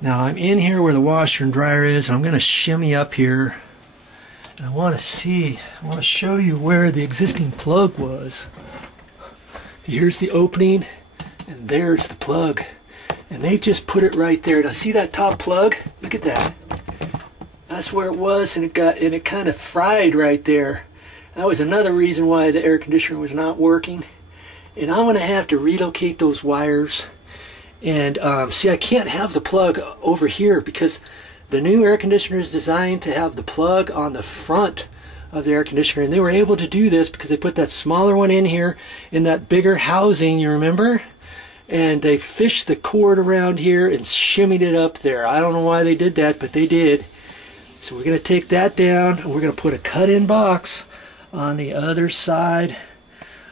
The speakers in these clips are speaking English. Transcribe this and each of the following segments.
Now I'm in here where the washer and dryer is. I'm going to shimmy up here. And I want to show you where the existing plug was. Here's the opening, and there's the plug. And they just put it right there. Now see that top plug? Look at that. That's where it was, and it kind of fried right there. That was another reason why the air conditioner was not working. And I'm going to have to relocate those wires. And see, I can't have the plug over here because the new air conditioner is designed to have the plug on the front of the air conditioner. And they were able to do this because they put that smaller one in here in that bigger housing, you remember? And they fished the cord around here and shimmied it up there. I don't know why they did that, but they did. So we're going to take that down, and we're going to put a cut-in box on the other side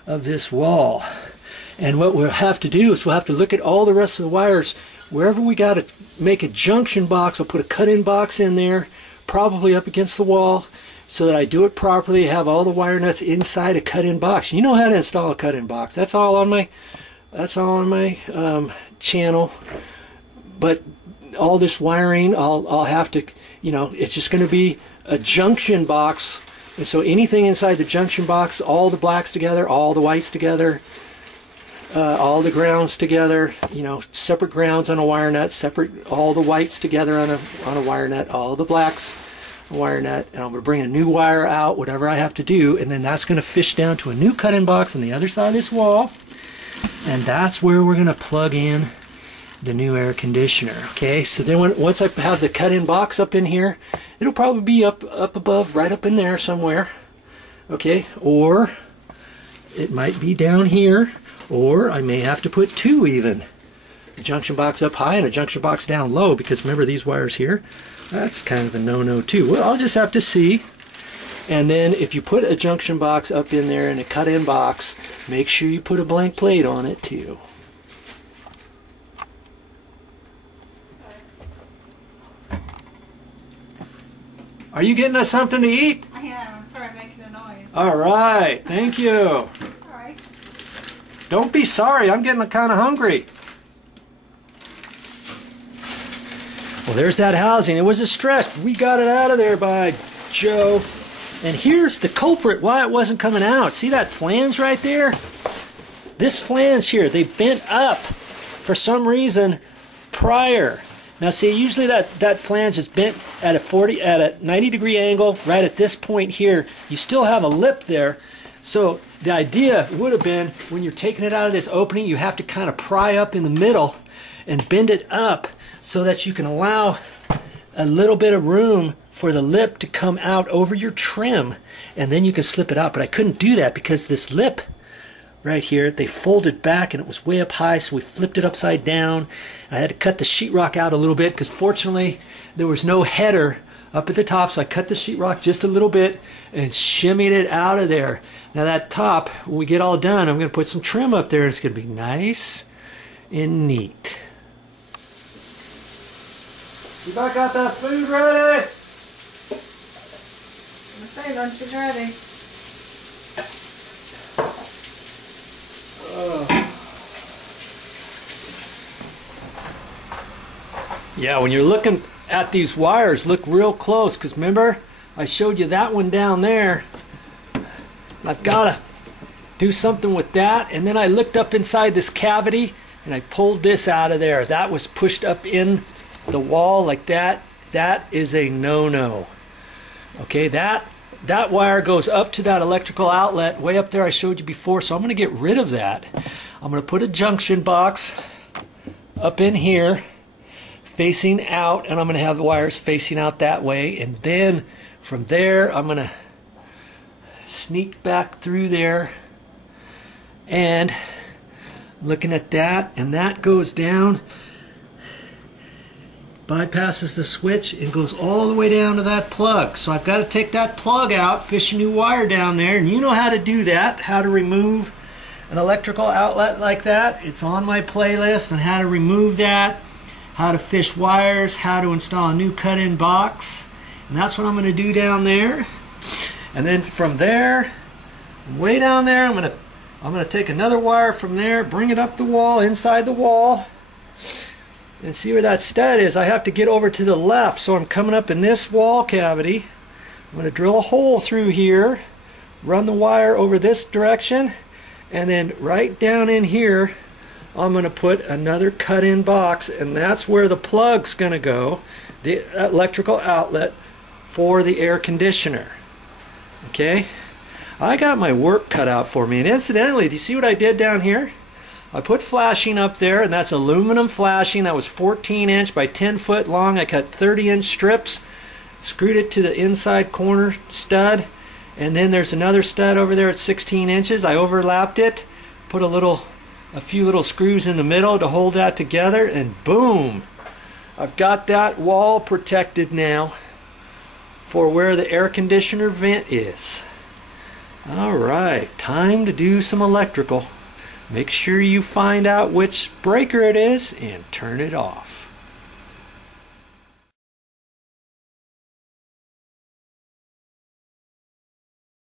of this wall. And what we'll have to do is we'll have to look at all the rest of the wires. Wherever we got to make a junction box, I'll put a cut-in box in there, probably up against the wall, so that I do it properly, have all the wire nuts inside a cut-in box. You know how to install a cut-in box. That's all on my channel. But all this wiring, I'll have to, you know, it's just going to be a junction box. And so anything inside the junction box, all the blacks together, all the whites together, all the grounds together, you know, separate grounds on a wire nut, separate all the whites together on a wire nut, all the blacks on a wire nut, and I'm going to bring a new wire out, whatever I have to do, and then that's going to fish down to a new cut-in box on the other side of this wall, and that's where we're going to plug in the new air conditioner. Okay, so then once I have the cut-in box up in here, it'll probably be up above, right up in there somewhere. Okay, or it might be down here, or I may have to put two even. A junction box up high and a junction box down low, because remember these wires here? That's kind of a no-no too. Well, I'll just have to see. And then if you put a junction box up in there and a cut-in box, make sure you put a blank plate on it too. Are you getting us something to eat? I am. I'm sorry I'm making a noise. All right. Thank you. All right. Don't be sorry. I'm getting kind of hungry. Well, there's that housing. It was a stretch. We got it out of there by Joe. And here's the culprit why it wasn't coming out. See that flange right there? This flange here, they bent up for some reason prior. Now see, usually that flange is bent at a 90 degree angle right at this point here. You still have a lip there. So the idea would have been when you're taking it out of this opening, you have to kind of pry up in the middle and bend it up so that you can allow a little bit of room for the lip to come out over your trim, and then you can slip it out. But I couldn't do that because this lip right here, they folded back and it was way up high, so we flipped it upside down. I had to cut the sheetrock out a little bit because fortunately there was no header up at the top, so I cut the sheetrock just a little bit and shimmied it out of there. Now that top, when we get all done, I'm going to put some trim up there. It's going to be nice and neat. You about got that food ready? I'm say lunch is ready. Yeah, when you're looking at these wires, look real close, because remember I showed you that one down there. I've got to do something with that, and then I looked up inside this cavity and I pulled this out of there. That was pushed up in the wall like that. That is a no-no. Okay, that wire goes up to that electrical outlet way up there I showed you before, so I'm going to get rid of that. I'm going to put a junction box up in here facing out, and I'm going to have the wires facing out that way, and then from there I'm going to sneak back through there, and looking at that, and that goes down, bypasses the switch and goes all the way down to that plug. So I've got to take that plug out, fish a new wire down there, and you know how to do that, how to remove an electrical outlet like that. It's on my playlist on how to remove that, how to fish wires, how to install a new cut-in box, and that's what I'm going to do down there. And then from there, way down there, I'm going to take another wire from there, bring it up the wall, inside the wall, And see where that stud is? I have to get over to the left, so I'm coming up in this wall cavity. I'm going to drill a hole through here, run the wire over this direction, and then right down in here I'm going to put another cut-in box, and that's where the plug's going to go, the electrical outlet for the air conditioner. Okay, I got my work cut out for me. And incidentally, do you see what I did down here? I put flashing up there, and that's aluminum flashing. That was 14 inch by 10 foot long. I cut 30-inch strips, screwed it to the inside corner stud, and then there's another stud over there at 16 inches. I overlapped it, put a few little screws in the middle to hold that together, and boom! I've got that wall protected now for where the air conditioner vent is. Alright, time to do some electrical. Make sure you find out which breaker it is and turn it off.